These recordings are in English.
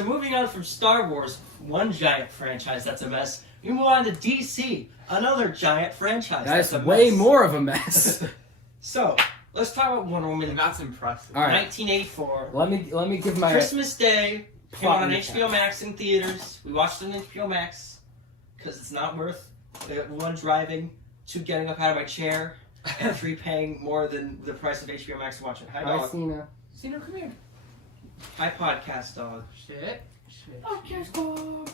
So moving on from Star Wars, one giant franchise that's a mess, we move on to DC, another giant franchise That's a way mess. more of a mess. So, let's talk about Wonder Woman. That's impressive. All right. 1984. Let me give my Christmas Day. Came plot on recap. HBO Max in theaters. We watched it on HBO Max because it's not worth one driving, two getting up out of my chair, and three paying more than the price of HBO Max to watch it. Hi, Hi, dog. Cena. Cena, come here. Hi, podcast dog. Shit. Podcast dog.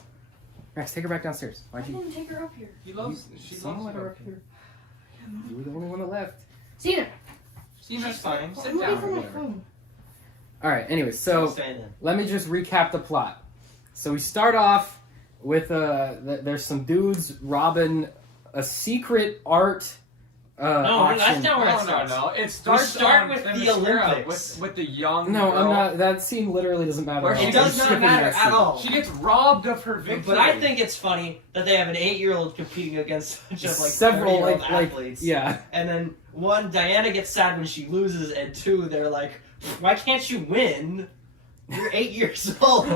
Max, take her back downstairs. I Why'd you? didn't take her up here. She loves Someone let her up here. You were the only one that left. Cena. She's fine. Sit I'm away down. from my whatever. phone. All right. Anyways, So, so let me just recap the plot. So we start off with there's some dudes robbing a secret art. No, that's auction. not where it No, starts. no. It starts start on with the Themyscira Olympics. with the young No, girl. I'm not. That scene literally doesn't matter. Where at she all. It does I'm not skipping matter that at scene. all. She gets robbed of her victory. But I think it's funny that they have an 8-year-old competing against a bunch of like Several 30-year-old like athletes. yeah. And then one, Diana gets sad when she loses, and two, they're like, why can't you win? You're 8 years old.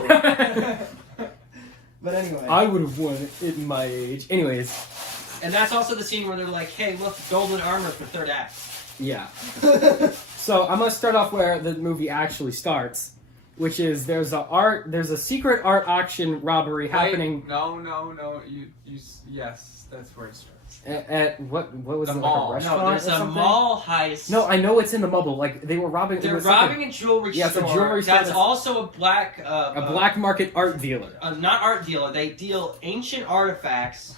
But anyway. I would have won at my age. Anyways, And that's also the scene where they're like, hey, look, golden armor for third act. yeah. So I'm gonna start off where the movie actually starts, which is there's a secret art auction robbery happening No. Yes, that's where it starts. at what was The it, mall. like a No, restaurant there's or a something? mall heist. No, I know it's in the mall. Like they were robbing. it They're was like robbing a jewelry Yeah, it's a store. jewelry store That's that's- also a black... a black market art dealer. not art dealer. They deal ancient artifacts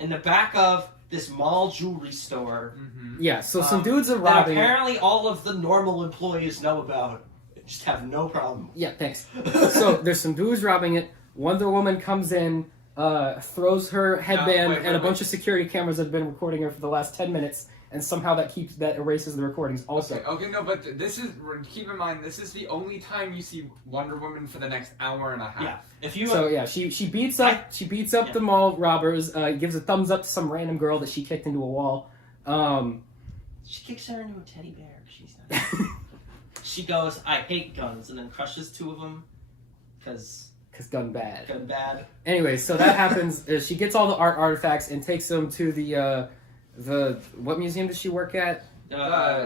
in the back of this mall jewelry store. Mm-hmm. Yeah, so some dudes are That robbing. apparently all of the normal employees know about. Just have no problem. Yeah, thanks. So there's some dudes robbing it. Wonder Woman comes in, throws her headband wait, at a wait. bunch of security cameras that have been recording her for the last 10 minutes, and somehow that erases the recordings also. Okay, no, but this is, keep in mind, this is the only time you see Wonder Woman for the next hour and a half. Yeah. If you So yeah, she beats up Yeah. the mall robbers. Gives a thumbs up to some random girl that she kicked into a wall. she kicks her into a teddy bear. She's not. She goes, I hate guns, and then crushes two of them because gun bad. gun bad. Anyway, so that happens. She gets all the art artifacts and takes them to the what museum does she work at?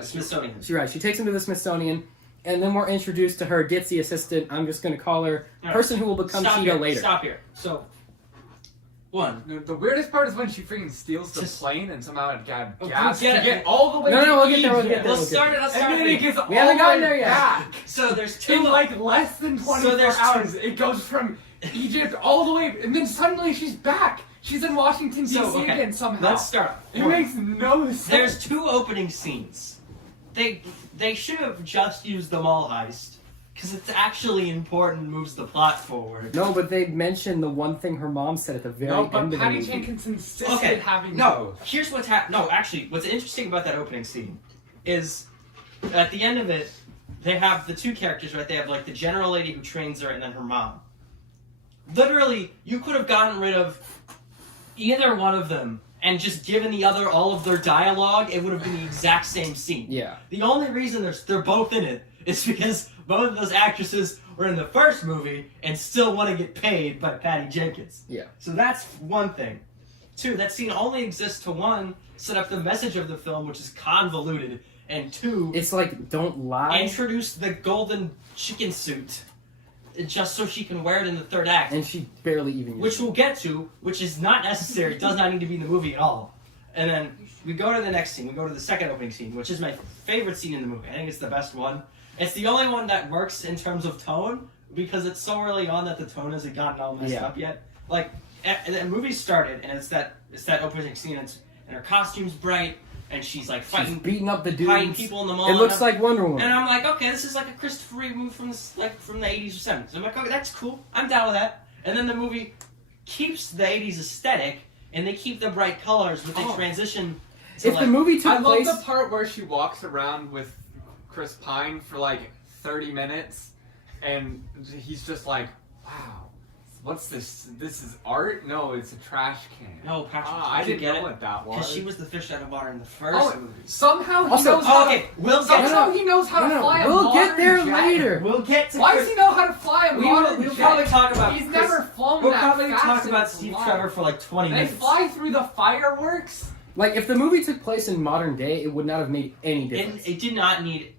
Smithsonian. She takes them to the Smithsonian, and then we're introduced to her ditzy assistant. I'm just going to call her All right. person who will become Stop Cheetah here. later. Stop here. So, one. The weirdest part is when she freaking steals the Just- plane and somehow it got Oh, gas to get it. get all the way No, to we'll get there, we'll Egypt. get there. Let's start it. Let's start And then it it. gets all We haven't the gotten way there yet. back. So there's In two. like less than 24 there's two- hours, it goes from Egypt all the way, and then suddenly she's back. She's in Washington D.C. So, okay, again somehow. Let's start. It One. makes no sense. There's two opening scenes. They should have just used the mall heist because it's actually important, moves the plot forward. No, but they mentioned the one thing her mom said at the very no, end but of the Patty movie. Jenkins insisted Okay, having no. both. Here's what's No, actually, what's interesting about that opening scene is at the end of it, they have the two characters, right? They have like the general lady who trains her and then her mom. Literally, you could have gotten rid of either one of them and just given the other all of their dialogue. It would have been the exact same scene. Yeah. The only reason they're both in it is because both of those actresses were in the first movie and still want to get paid by Patty Jenkins. Yeah. So that's one thing. Two, that scene only exists to one, set up the message of the film, which is convoluted, and two, It's like, don't lie. introduce the golden chicken suit just so she can wear it in the third act, And she barely even which used we'll get to, which is not necessary, does not need to be in the movie at all. And then we go to the next scene. We go to the second opening scene, which is my favorite scene in the movie. I think it's the best one. It's the only one that works in terms of tone because it's so early on that the tone hasn't gotten all messed Yeah. up yet. Like, the movie started, and it's that opening scene, and her costume's bright, and she's like She's fighting beating up the dudes. people in the mall. It looks and like Wonder Woman. and I'm like, okay, this is like a Christopher Reeve movie from the 80s or 70s. I'm like, okay, that's cool. I'm down with that. And then the movie keeps the 80s aesthetic, and they keep the bright colors, but they transition to if the movie took I love place, the part where she walks around with Chris Pine for like 30 minutes, and he's just like, wow, it's What's this? This is art? No, it's a trash can. No, Patrick, I did you didn't get know it? what that was. Because she was the fish out of water in the first Oh, movie. somehow he Also- knows how Okay, to... we'll get Somehow he knows how to fly a we'll get modern there jet. later. We'll get to. Why does he know how to fly a modern We'll jet? probably talk about. He's Chris- never flown We'll that probably fast talk in about his Steve life. Trevor for like 20 They minutes. fly through the fireworks? Like, if the movie took place in modern day, it would not have made any difference. It did not need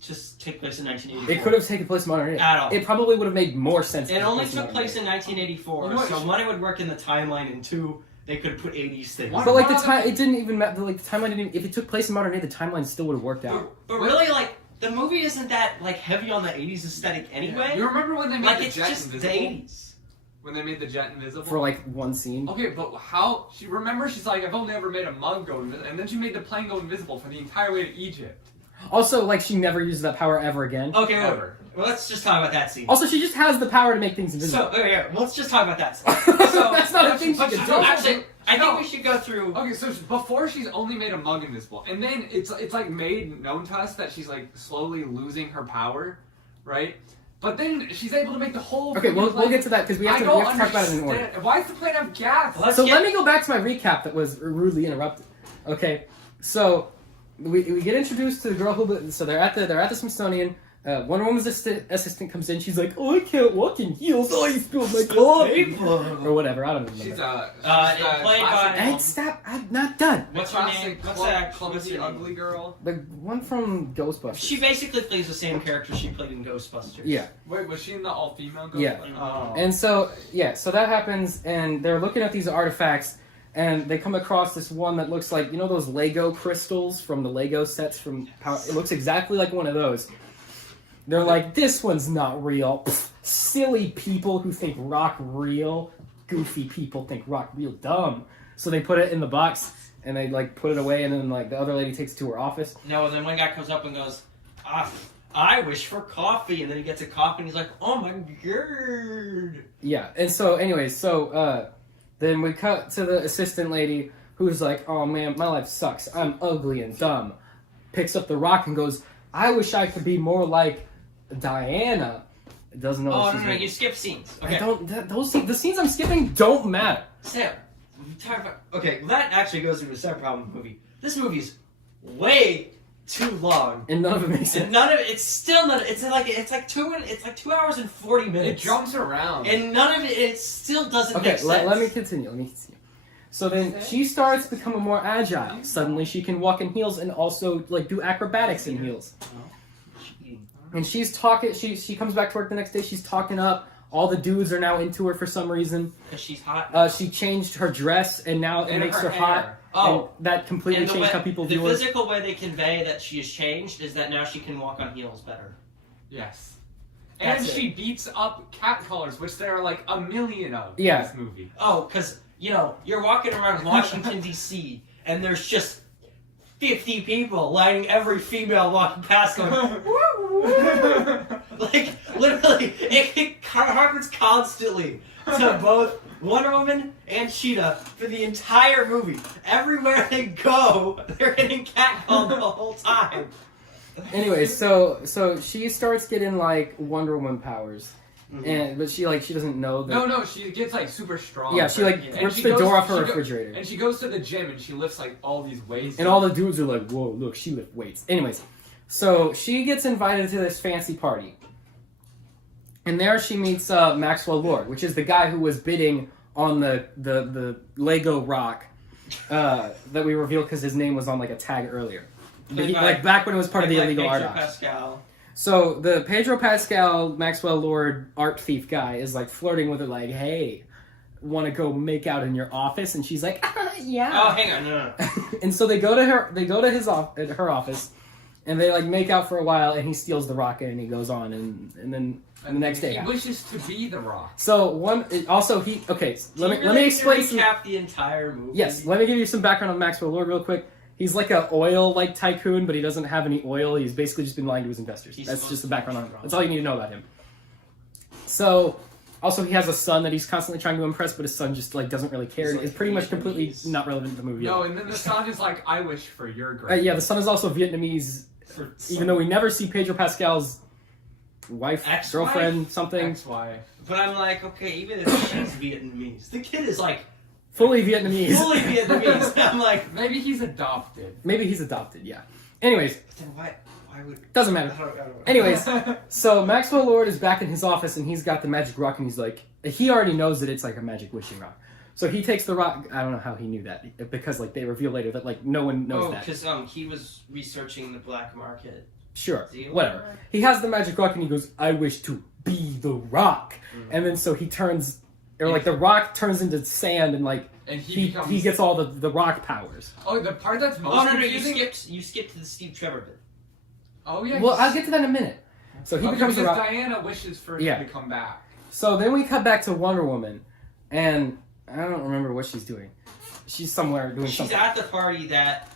just take place in 1984. It could have taken place in modern day. At all. It probably would have made more sense. It to take only place took modern place day. in 1984, You know what, so you- one, it would work in the timeline, and two, they could put 80s things. What? But like the One time, other- it didn't even matter. Like the timeline didn't. If it took place in modern day, the timeline still would have worked out. But really, like, the movie isn't that like heavy on the 80s aesthetic anyway. You remember when they made Like, the it's jet just the invisible? 80s. When they made the jet invisible? For like one scene. Okay, but how... She's like, I've only ever made a mug go invisible. And then she made the plane go invisible for the entire way to Egypt. Also, like she never uses that power ever again. Okay, wait, Ever. well, let's just talk about that scene. Also, she just has the power to make things So, invisible. okay, let's just talk about that scene. So that's not a thing she but could she's do. also- Actually, I No. think we should go through. Okay, so before she's only made a mug invisible, and then it's like made known to us that she's like slowly losing her power, right? But then she's able to make the whole. Okay, freaking we'll plane- get to that because we have I to don't talk about it in order. understand. Why does the plane have gas? Let's So get- let me go back to my recap that was rudely interrupted. Okay, so we get introduced to the girl who. So they're at the Smithsonian. Wonder Woman's assistant comes in. She's like, "Oh, I can't walk in heels. Oh, you spilled my coffee," or whatever. I don't know. She's played classic- by- And stop! I'm not done. What's her name? classic What's that? clumsy, What's her name? ugly girl. The one from Ghostbusters. She basically plays the same character she played in Ghostbusters. Yeah. Wait, was she in the all-female? Yeah. Oh. And so so that happens, and they're looking at these artifacts, and they come across this one that looks like, you know, those Lego crystals from the Lego sets from Power. It looks exactly like one of those. They're like, this one's not real. Pfft, silly people who think rock real. Goofy people think rock real dumb. So they put it in the box, and they like put it away, and then like the other lady takes it to her office. No, then one guy comes up and goes, I wish for coffee. And then he gets a coffee and he's like, oh my god. Yeah, and so anyways, then we cut to the assistant lady who's like, oh man, my life sucks. I'm ugly and dumb. Picks up the rock and goes, I wish I could be more like Diana. Doesn't know Oh, what no, she's no, doing. you skip scenes. I Okay. don't. The scenes I'm skipping don't matter. Sam, we talk about. Okay, well, that actually goes into a separate problem with the movie. This movie's way too long. And none of it makes And sense. none of it, it's still not, it's like 2 hours and 40 It minutes. jumps around. And none of it still doesn't Okay, make sense. let me continue. So then she starts becoming more agile. Suddenly she can walk in heels and also like do acrobatics in heels. And she's talking. She comes back to work the next day. She's talking up. All the dudes are now into her for some reason. Because she's hot. She changed her dress, and now it And makes her her hot. hair. Oh. And that completely And the changed way- how people the view her. physical way they convey that she has changed is that now she can walk on heels better. Yes. That's And it. she beats up cat colors, which there are like a million of Yeah. in this movie. Oh, because, you're walking around Washington, D.C., and there's just 50 people lining every female walking past going, like, literally, it harkens constantly to both Wonder Woman and Cheetah for the entire movie. Everywhere they go, they're getting catcalled the whole time. Anyways, so she starts getting like Wonder Woman powers, Mhm. but she doesn't know that. No, she gets like super strong. Yeah, she like And rips she the goes- door off her she go- refrigerator. And she goes to the gym and she lifts like all these weights. And all the dudes are like, whoa, look, she lift weights. Anyways, so she gets invited to this fancy party. And there she meets Maxwell Lord, which is the guy who was bidding on the Lego rock that we revealed because his name was on like a tag earlier. Played by- Like back when it was part of the Like illegal art Pedro auction. Pascal. So the Pedro Pascal, Maxwell Lord art thief guy is like flirting with her like, hey, want to go make out in your office? And she's like, yeah. Oh, hang on, no. And so they go to her office, and they like make out for a while, and he steals the rocket and he goes on, and then the next day he happens. wishes to be the Rock. So let me explain some. Recap the entire movie. Yes, let me give you some background on Maxwell Lord real quick. He's like a oil like tycoon, but he doesn't have any oil. He's basically just been lying to his investors. He's That's supposed just the to be background on him. strong. That's all you need to know about him. So, also he has a son that he's constantly trying to impress, but his son just like doesn't really care. He's, like, It's pretty much completely Vietnamese. not relevant to the movie. at No, all. and then the son is like, I wish for your grave. Yeah, the son is also Vietnamese. Even though we never see Pedro Pascal's wife, Ex-wife? girlfriend, something. XY. But I'm like, okay, even if she's Vietnamese, the kid is like Fully Vietnamese. fully Vietnamese. I'm like, Maybe he's adopted. Maybe he's adopted, yeah. Anyways, but then why would... doesn't I matter. don't know. Anyways, so Maxwell Lord is back in his office and he's got the magic rock and he's like, he already knows that it's like a magic wishing rock. So he takes the rock. I don't know how he knew that because like they reveal later that like no one knows that. because he was researching the black market. Sure, deal. whatever. He has the magic rock and he goes, I wish to be the rock. And then so he turns, or like the rock turns into sand and like And he becomes... gets all the rock powers. Oh, the part that's most Oh no, confusing... you skipped to the Steve Trevor bit. Oh, yeah. Well, I'll get to that in a minute. So he becomes the because rock. Diana wishes for Yeah. him to come back. So then we cut back to Wonder Woman, and I don't remember what she's doing. She's somewhere doing She's something. at the party that.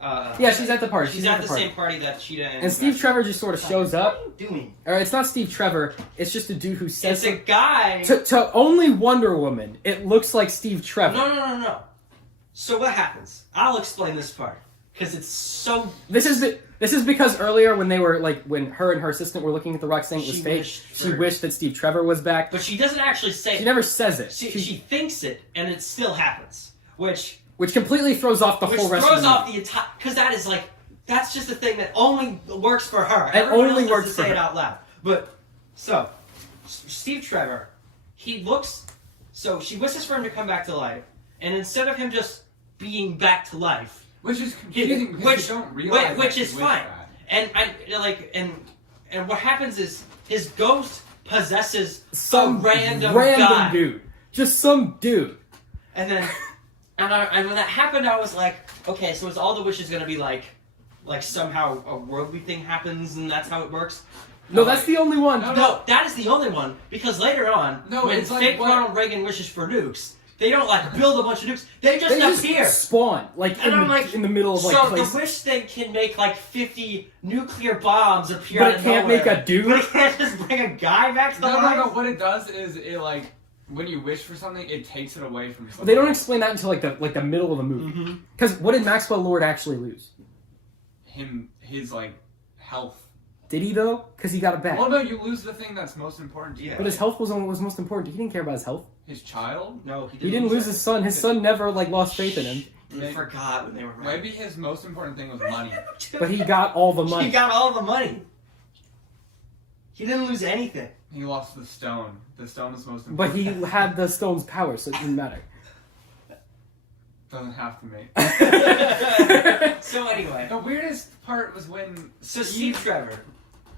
Yeah, she's at the party. She's at the party. same party that Cheetah and. And Steve Trevor just sort of shows up. What are you doing? Or it's not Steve Trevor. It's just a dude who says It's a guy. to only Wonder Woman. It looks like Steve Trevor. No. So what happens? I'll explain this part because it's so. This is because earlier when they were like when her and her assistant were looking at the rock saying it was She fake, wished she for- wished that Steve Trevor was back. But she doesn't actually say. She never says it. She thinks it, and it still happens, which completely throws off the whole rest of throws the off movie. the entire. Because that is like that's just a thing that only works for her. It Everyone only else works has to for say it her. out loud. But so Steve Trevor, he looks. So she wishes for him to come back to life, and instead of him just being back to life. Which is confusing because you don't realize which that is she fine. wished that. And I like and what happens is his ghost possesses Some a random guy. dude. Just some dude. And then and when that happened, I was like, okay, so is all the wishes gonna be like somehow a worldly thing happens and that's how it works? No, that's the only one. No, that is the only one because later on, No, when it's like fake what- Ronald Reagan wishes for nukes, they don't like build a bunch of nukes. They just appear. Spawn like And in, I'm like, in the middle of like so places. the wish thing can make like 50 nuclear bombs appear But out it of can't nowhere. make a dude? But it can't just bring a guy back to No, life? what it does is it like when you wish for something, it takes it away from something. They don't explain that until like the middle of the movie. Mm-hmm. Because what did Maxwell Lord actually lose? his like health. Did he though? Because he got it back. Well, no, you lose the thing that's most important to you. Yeah. But his health was what was most important. He didn't care about his health. His child? No, He didn't lose his son. His son never like lost faith in him. They forgot when they were married. Maybe his most important thing was money. But he got all the money. He got all the money. He didn't lose anything. He lost the stone. The stone is most important. But he had the stone's power, so it didn't matter. Doesn't have to make. So anyway, The weirdest part was when so Steve Trevor.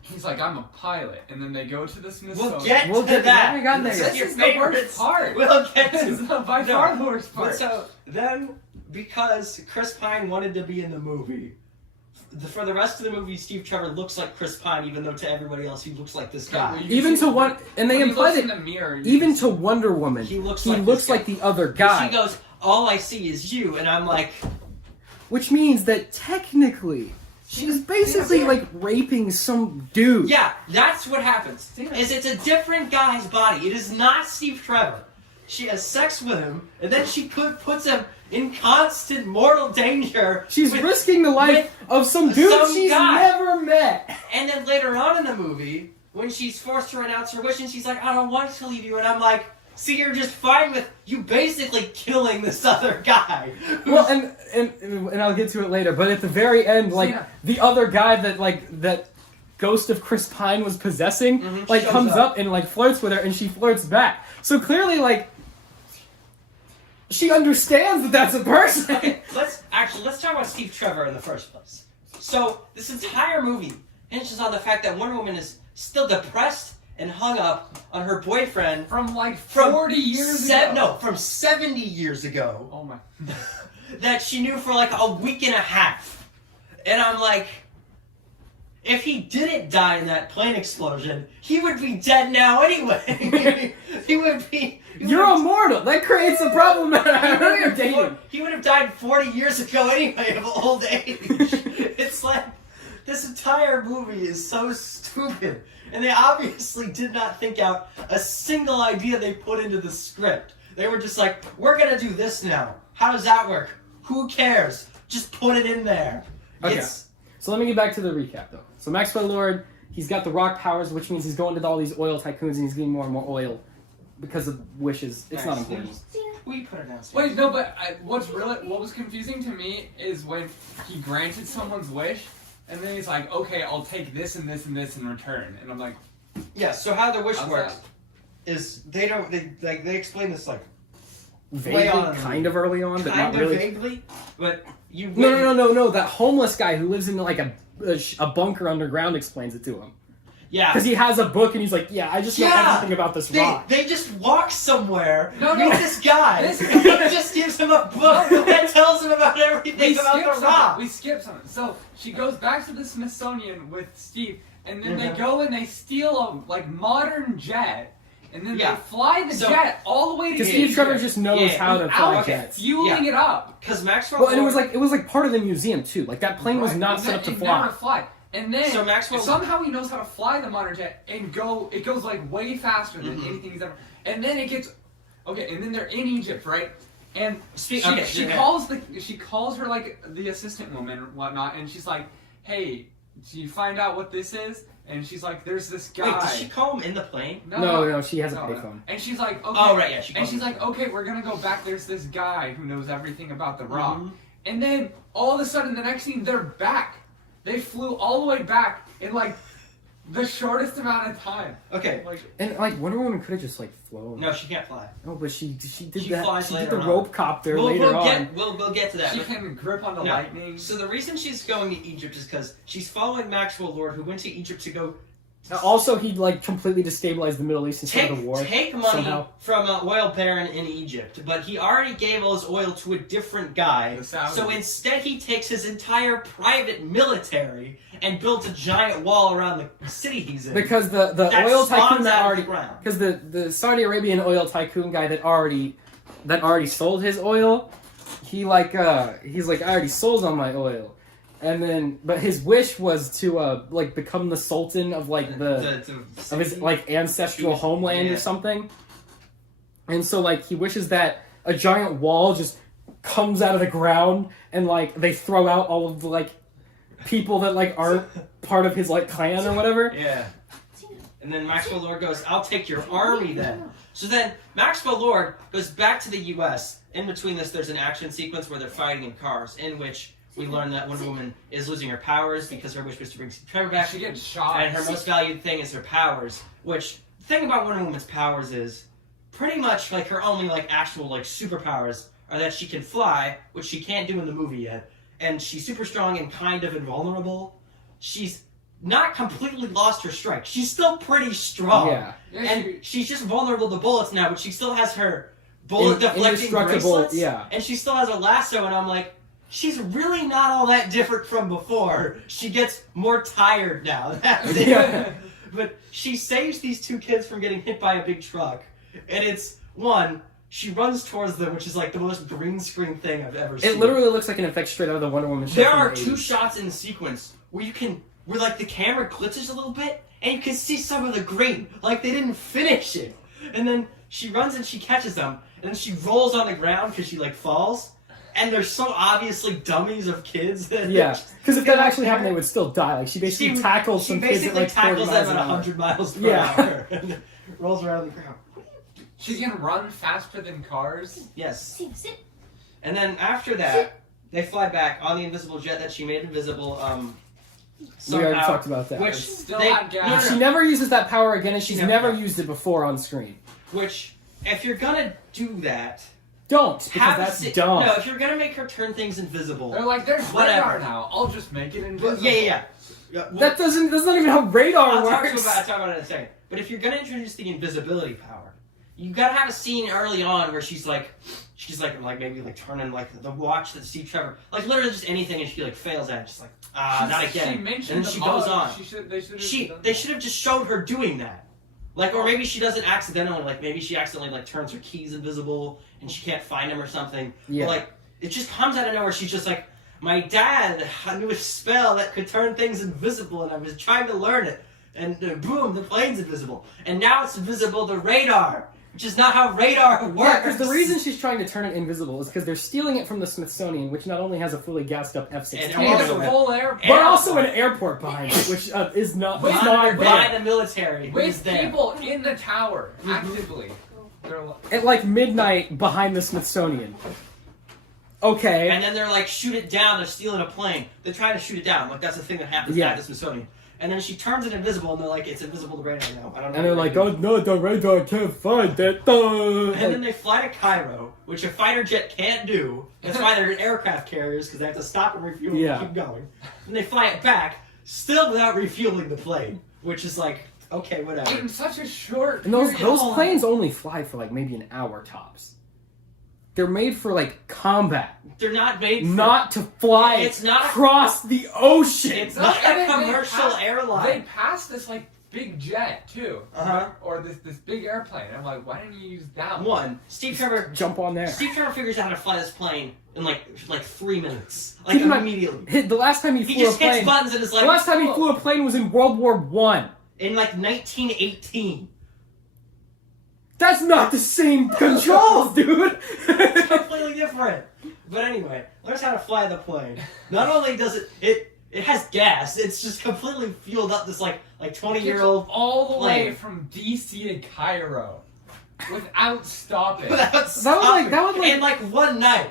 he's like, I'm a pilot, and then they go to the Smithsonian. We'll get We'll to get- that. I haven't gotten there This yet. is your This is the favorite worst part. We'll get It's to. by No. far the worst But part. so then, because Chris Pine wanted to be in the movie, for the rest of the movie, Steve Trevor looks like Chris Pine, even though to everybody else he looks like this guy. You Even see- to one, and they when he implied looks it. in the mirror. Even to Wonder Woman, He looks he like looks this guy. like the other Because guy. he goes, all I see is you, and I'm like, Which means that technically, she's basically like raping some dude. yeah, that's what happens. Is it's a different guy's body. It is not Steve Trevor. She has sex with him, and then she puts him in constant mortal danger. She's with- risking the life of some dude some she's guy. never met. And then later on in the movie, when she's forced to renounce her wish, and she's like, I don't want to leave you, and I'm like, see, you're just fine with you basically killing this other guy. Well, and I'll get to it later, but at the very end, like yeah. the other guy that ghost of Chris Pine was possessing, like shows comes up. up and like flirts with her, and she flirts back. So clearly, like she understands that that's a person. Okay, let's talk about Steve Trevor in the first place. So this entire movie hinges on the fact that Wonder Woman is still depressed and hung up on her boyfriend from like from 40 years ago. No, from 70 years ago Oh my. that she knew for like a week and a half. And I'm like, if he didn't die in that plane explosion, he would be dead now anyway. he would be. You're immortal. That creates a problem. I know you're dating. He would have died 40 years ago anyway of old age. It's like, this entire movie is so stupid. And they obviously did not think out a single idea they put into the script. They were just like, we're gonna do this now. How does that work? Who cares? Just put it in there. Okay. It's, So let me get back to the recap, though. So Maxwell Lord, he's got the rock powers, which means he's going to all these oil tycoons and he's getting more and more oil because of wishes. It's not important. We put it down. Wait, no, but what was confusing to me is when he granted someone's wish, and then he's like, okay, I'll take this and this and this in return, and I'm like, Yeah. So how the wish how's works that? is they explain this like Vaguely, on. kind of early on, but kind not of really. vaguely, but you. No. That homeless guy who lives in like a bunker underground explains it to him. Yeah. Because he has a book and he's like, yeah, I just know everything about this rock. They just walk somewhere, No. meet this guy, This- and he just gives him a book that tells him about everything about the rock. We skipped something. So she goes back to the Smithsonian with Steve, and then they Mhm. go and they steal a like modern jet, and then Yeah. they fly the jet all the way to Because Egypt Steve Trevor just knows how to fly without jets. fueling it up. Because Maxwell. Well, and it was like part of the museum too. Like that plane was Right. not And set up to it fly. never fly. And then So Maxwell- somehow he knows how to fly the modern jet and it goes like way faster than anything he's ever. And then it gets okay. And then they're in Egypt, right? And she calls her like the assistant woman and whatnot, and she's like, "Hey, do you find out what this is?" And she's like, "There's this guy." Wait, did she call him in the plane? No, she has a payphone. And she's like, "Okay." Oh right, yeah. She And called she's him. like, "Okay, we're gonna go back. There's this guy who knows everything about the rock." Mhm. And then all of a sudden, the next scene, they're back. They flew all the way back in like the shortest amount of time. Okay. Like, And like Wonder Woman could have just like flown. No, she can't fly. No, but she did She that. flies She did later the on. rope copter later on. We'll get to that. she but- can grip on the No. lightning. So the reason she's going to Egypt is because she's following Maxwell Lord, who went to Egypt to go Also, he like completely destabilized the Middle East and started a war. take money somehow. from an oil baron in Egypt, but he already gave all his oil to a different guy. The Saudis. So instead, he takes his entire private military and builds a giant wall around the city he's in. Because the that oil spawns tycoon that out of already the ground. because the Saudi Arabian oil tycoon guy that already sold his oil, he's like I already sold all my oil, and then but his wish was to like become the sultan of like of his like ancestral homeland or Yeah. something, and so like he wishes that a giant wall just comes out of the ground and like they throw out all of the like people that like aren't part of his like clan or whatever. Yeah. And then Maxwell Lord goes, "I'll take your army then." So then Maxwell Lord goes back to the U.S. In between this, there's an action sequence where they're fighting in cars, in which we learn that Wonder Woman is losing her powers because her wish was to bring Steve Trevor back. She gets shot. And her most valued thing is her powers, which the thing about Wonder Woman's powers is pretty much like her only like actual like superpowers are that she can fly, which she can't do in the movie yet, and she's super strong and kind of invulnerable. She's not completely lost her strike. She's still pretty strong. Yeah. And she's just vulnerable to bullets now, but she still has her bullet deflecting Indestructible, bracelets. yeah. And she still has a lasso, and I'm like, she's really not all that different from before. She gets more tired now. That's it. Yeah. But she saves these two kids from getting hit by a big truck. And it's, one, she runs towards them, which is like the most green screen thing I've ever seen. It literally looks like an effect straight out of the Wonder Woman show. There from are the two 80s. shots in the sequence where like the camera glitches a little bit, and you can see some of the green, like they didn't finish it. And then she runs and she catches them, and then she rolls on the ground because she like falls, and they're so obviously dummies of kids. That Yeah, because if that actually happened, they would still die. Like she basically tackles some kids at basically like 40 tackles miles them an at hour. 100 miles per Yeah. hour, and rolls around the ground. She can run faster than cars. Yes. Sit. And then after that, they fly back on the invisible jet that she made invisible. We already Somehow, talked about that. which Still they, had gas. no, She never uses that power again, and she's never never does. used it before on screen. Which, if you're gonna do that, Don't, because have that's a si- dumb. No, if you're gonna make her turn things invisible, They're like, there's Whatever. radar now. I'll just make it invisible. yeah. Well, That's not even how radar I'll talk works. about it in a second. But if you're gonna introduce the invisibility power, you gotta have a scene early on where she's like maybe like turning like the watch that Steve Trevor, like literally just anything, and she like fails at it, just like not again. She mentioned And then the she goes mug. on. They They should have just showed her doing that. Like, or maybe she does it accidentally. Like, maybe she accidentally like turns her keys invisible and she can't find them or something. Yeah. But, like, it just comes out of nowhere. She's just like, my dad knew a spell that could turn things invisible, and I was trying to learn it. And boom, the plane's invisible. And now it's invisible to radar. which is not how radar works. Yeah, because the reason she's trying to turn it invisible is because they're stealing it from the Smithsonian, which not only has a fully gassed up F-16, And And it's a Also- full air. but also an airport behind it, which is not Wait, it's not Monitored by there. the military. With Who's there? people in the tower, actively. They're like, At like midnight behind the Smithsonian. Okay. And then they're like, shoot it down. They're stealing a plane. They're trying to shoot it down. Like that's the thing that happens Yeah. at the Smithsonian. And then she turns it invisible, and they're like, it's invisible to radar now. I don't know. And they're what like, to oh do. no, the radar can't find it. And then they fly to Cairo, which a fighter jet can't do. That's why they're aircraft carriers, because they have to stop and refuel Yeah. and keep going. And they fly it back, still without refueling the plane, which is like, okay, whatever. in such a short And those period. planes only fly for like maybe an hour tops. They're made for like combat, They're not made for... not to fly It's not- across the ocean. It's No, not and a they commercial pass- airline. They passed this like big jet too, Uh-huh. or this big airplane. I'm like, why didn't you use that One, Steve Trevor Jump on there. Steve Trevor figures out how to fly this plane in like 3 minutes. Like Keep in mind, immediately. The last time he He flew a just hits plane, buttons and is the like, last time he "Oh." flew a plane was in World War One. In like 1918. That's not the same controls, dude. It's completely different. But anyway, learns how to fly the plane. Not only does it has gas, it's just completely fueled up this like 20-year-old all the way plane. from DC to Cairo without stopping. without that would like in like one night.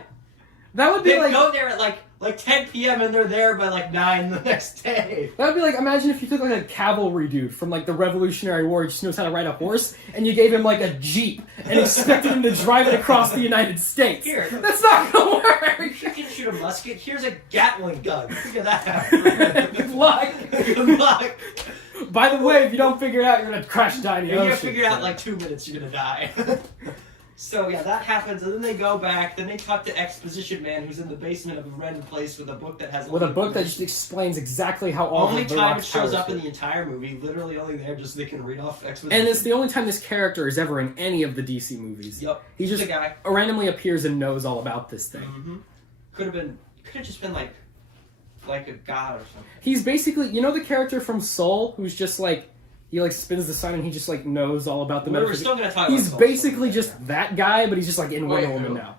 that would be They like go there at like 10 p.m. and they're there by like 9 the next day. that would be like, imagine if you took like a cavalry dude from like the Revolutionary War who just knows how to ride a horse, and you gave him like a jeep and expected him to drive it across the United States. Here. That's not gonna work. You can shoot a musket. Here's a Gatling gun. Figure that out. Good luck. Good luck. By the way, if you don't figure it out, you're gonna crash die in the You're ocean. gonna figure it out in like 2 minutes. You're gonna die. So yeah, that happens, and then they go back. Then they talk to Exposition Man, who's in the basement of a rented place with a book that has with a book that just explains exactly how all only of the time Rock's it shows powers up in work. the entire movie. Literally only there just so they can read off Exposition. And it's the only time this character is ever in any of the DC movies. Yep. He He's just the guy. randomly appears and knows all about this thing. Mm-hmm. Could have just been like a god or something. He's basically, you know, the character from Soul who's just like, he like spins the sign and he just like knows all about the We're metaphysics. still gonna talk. He's about Soul basically Story. just that guy, but he's just like in Wait, Wonder Woman who? now.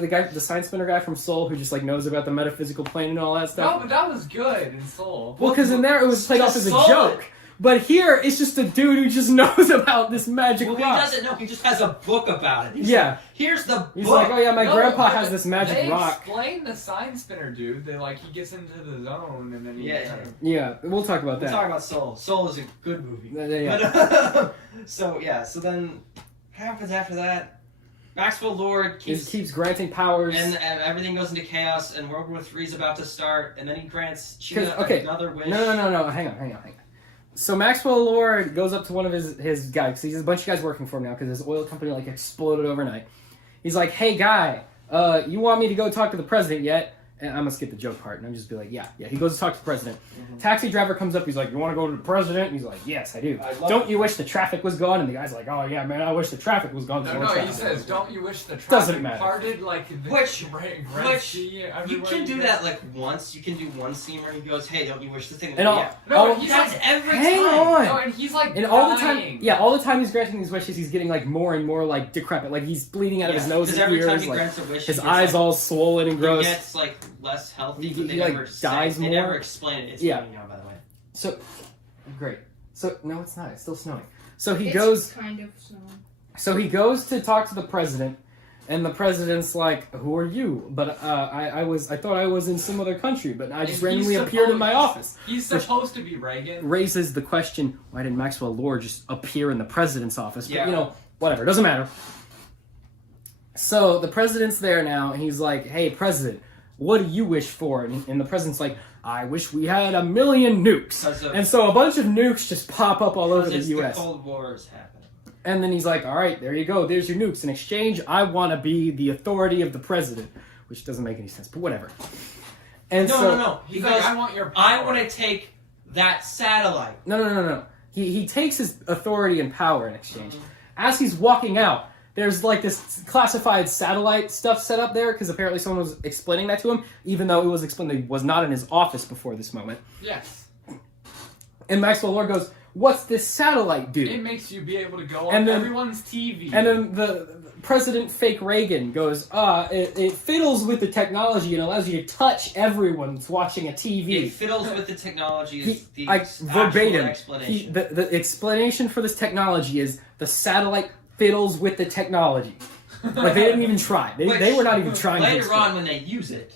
The guy, the sign spinner guy from Soul, who just like knows about the metaphysical plane and all that No, stuff. but that was good in Soul. Well, because in there it was played off Just as a Soul. joke, but here it's just a dude who just knows about this magic Well, he rock. doesn't know. He just has a book about it. He's Yeah. like, here's the book. He's like, oh yeah, my No, grandpa but has this magic they rock. explain the sign spinner dude. They like he gets into the zone and then he Yeah. Yeah, we'll talk about We'll that. talk about Soul. Soul is a good movie. Yeah. But, so then what happens after that? Maxwell Lord He keeps keeps granting powers. and everything goes into chaos, and World War III is about to start, and then he grants Cheetah 'Cause- okay, another wish. No, hang on. So Maxwell Lord goes up to one of his guys, because he has a bunch of guys working for him now, because his oil company like exploded overnight. He's like, hey guy, you want me to go talk to the president yet? And I'm gonna skip the joke part, and I'm just be like, yeah. He goes to talk to the president. Mhm. Taxi driver comes up, he's like, you want to go to the president? And he's like, yes, I do. I love Don't it. you wish the traffic was gone? And the guy's like, oh yeah, man, I wish the traffic was gone. No, he says, don't you wish the traffic Doesn't matter. parted like the Which- Red Sea You everywhere can do go? that like once. You can do one scene where he goes, "Hey, don't you wish the thing?" And all, yeah. No, all- he's That's like, every hang time. on. no, and he's like And all the dying. time, all the time he's granting these wishes, he's getting like more and more like decrepit. Like he's bleeding out of his nose Because and every time ears. he Like grants a wish, his he gets, eyes like, all swollen and gross. He gets like less healthy. He- But they he, like, never say- dies They more. never explain it. It's Yeah. raining now, by the way. So great. So no, it's not. It's still snowing. So he It's goes. kind of snowing. So he goes to talk to the president, and the president's like, "Who are you?" But I thought I was in some other country, but I just And he's randomly appeared in my supposed- office. He's supposed to be Reagan. Raises the question: why didn't Maxwell Lord just appear in the president's office? But Yeah. whatever. Doesn't matter. So the president's there now, and he's like, "Hey, president, what do you wish for?" And the president's like, "I wish we had 1,000,000 nukes." Because of- And so a bunch of nukes just pop up all over because the it's U.S. The Cold War is happening. And then he's like, all right, there you go. There's your nukes. In exchange, I want to be the authority of the president. Which doesn't make any sense, but whatever. And No. He He's goes, like, I want your I power." want to take that satellite. No. He takes his authority and power in exchange. As he's walking out, there's like this classified satellite stuff set up there, because apparently someone was explaining that to him, even though it was explained that he was not in his office before this moment. Yes. And Maxwell Lord goes, what's this satellite do? It makes you be able to go And on then- everyone's TV. And then the President Fake Reagan goes, it fiddles with the technology and allows you to touch everyone that's watching a TV. It fiddles with the technology. Is the actual Verbatim. explanation. The explanation for this technology is the satellite fiddles with the technology. Like, they didn't even try. They were not even trying to Later explain. on, when they use it,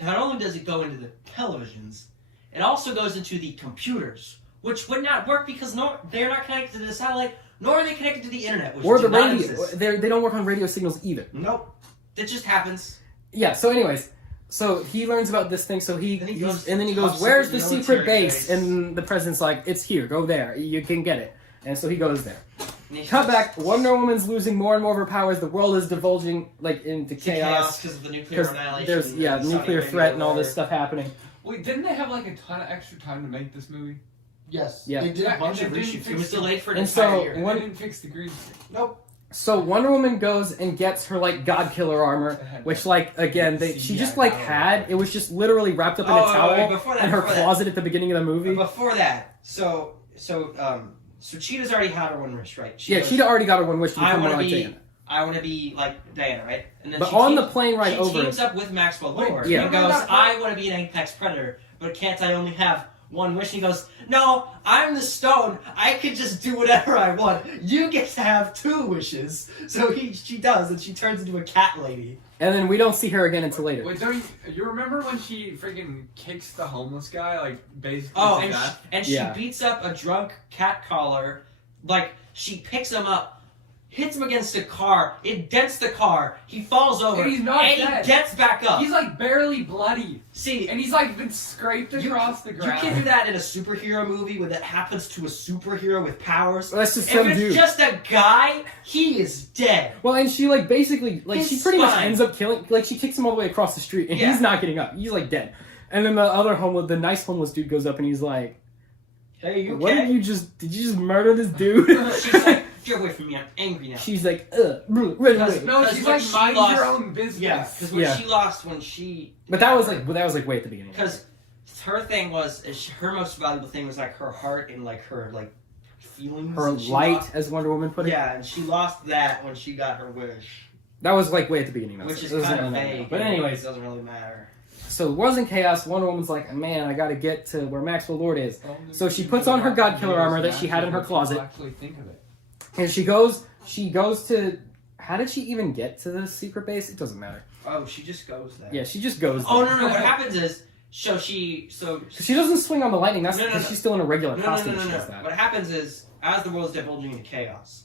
not only does it go into the televisions, it also goes into the computers, which would not work because they're not connected to the satellite, nor are they connected to the internet, which Or do the not radio. exist. They don't work on radio signals either. Nope. It just happens. Yeah, so anyways, so he learns about this thing, so then he goes, top where's the secret secret military base? base. And the president's like, it's here, go there, you can get it. And so he goes there. And he Cut starts back, Wonder Woman's losing more and more of her powers, the world is divulging, like, into chaos. because of the nuclear Because annihilation. there's, and the Saudi nuclear Arabia threat and all war. this stuff happening. Wait, didn't they have like a ton of extra time to make this movie? Yes. Yeah. They did a bunch And of they didn't reshoots. fix It was delayed for an And entire so, year. And One- they didn't fix the green screen. Nope. So Wonder Woman goes and gets her, like, God Killer armor, which, like, again, she just, like, it was just literally wrapped up in a Oh, towel wait, before that, in her before that. closet at the beginning of the movie. Before that, so Cheetah's already had her one wish, right? She Yeah, goes, she'd already got her one wish to I become more want to like be, Diana. I want to be like Diana, right? And then But she on the teams- plane ride she over, teams up with Maxwell Lord. Yeah. He goes, I want to be an apex predator, but can't I only have one wish? And he goes, no, I'm the stone. I can just do whatever I want. You get to have 2 wishes. So she does, and she turns into a cat lady. and then we don't see her again until later. Wait, don't you remember when she freaking kicks the homeless guy, like, basically Oh, to and death? she Yeah. beats up a drunk cat caller. Like, she picks him up, hits him against a car, it dents the car, he falls over, And he's not and dead. he gets back up. He's like barely bloody. See, And he's like been scraped You- across the you ground. can do that in a superhero movie when that happens to a superhero with powers. Well, that's just If some it's dude. just a guy, he is dead. Well, and she, like, basically, like, His she pretty much spine. ends up killing, like, she kicks him all the way across the street, and Yeah. he's not getting up. He's, like, dead. And then the nice homeless dude goes up and he's like, Hey, you what okay? did you just murder this dude? She's like, get away from me, I'm angry now. She's like, run away. No, Because she's when like, she mind lost- your own business. Yeah, because when Yeah. she lost, when she... But that was like way at the beginning. Because her thing was, her most valuable thing was, like, her heart and, like, her, like, feelings. Her and she light, lost- as Wonder Woman put it. Yeah, and she lost that when she got her wish. That was, like, way at the beginning. Which is It doesn't kind of really matter. vague. But anyways, It doesn't really matter. so the world's in chaos. Wonder Woman's like, man, I gotta get to where Maxwell Lord is. So she puts on her God Killer armor that she had in her closet. Actually think of it. And she goes to... How did she even get to the secret base? It doesn't matter. Oh, she just goes there. Yeah, she just goes Oh, there. no. What happens is, She doesn't swing on the lightning. That's No, no, because no. she's still in a regular No. costume. She does that. What happens is, as the world's divulging into chaos,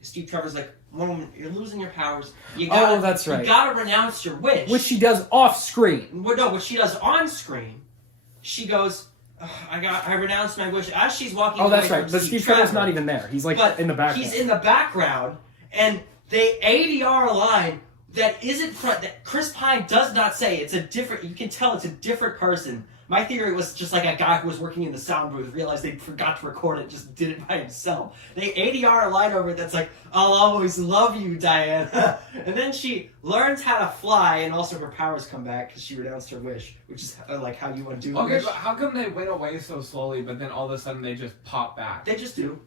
Steve Trevor's like, Woman, you're losing your powers. You gotta, that's right. You gotta renounce your wish. Which she does off screen. Well, no, what she does on screen, she goes, "Ugh, I renounced my wish. As she's walking Oh, that's away right. from But Steve Trevor's not even there. He's like But in the background. He's in the background, and they ADR line that isn't front, that Chris Pine does not say. It's a different, you can tell it's a different person. My theory was just like a guy who was working in the sound booth realized they forgot to record it, just did it by himself. They ADR a line over it that's like, I'll always love you, Diana. And then she learns how to fly, and also her powers come back because she renounced her wish, which is like how you want to do a Okay, wish. but how come they went away so slowly, but then all of a sudden they just pop back? They just do.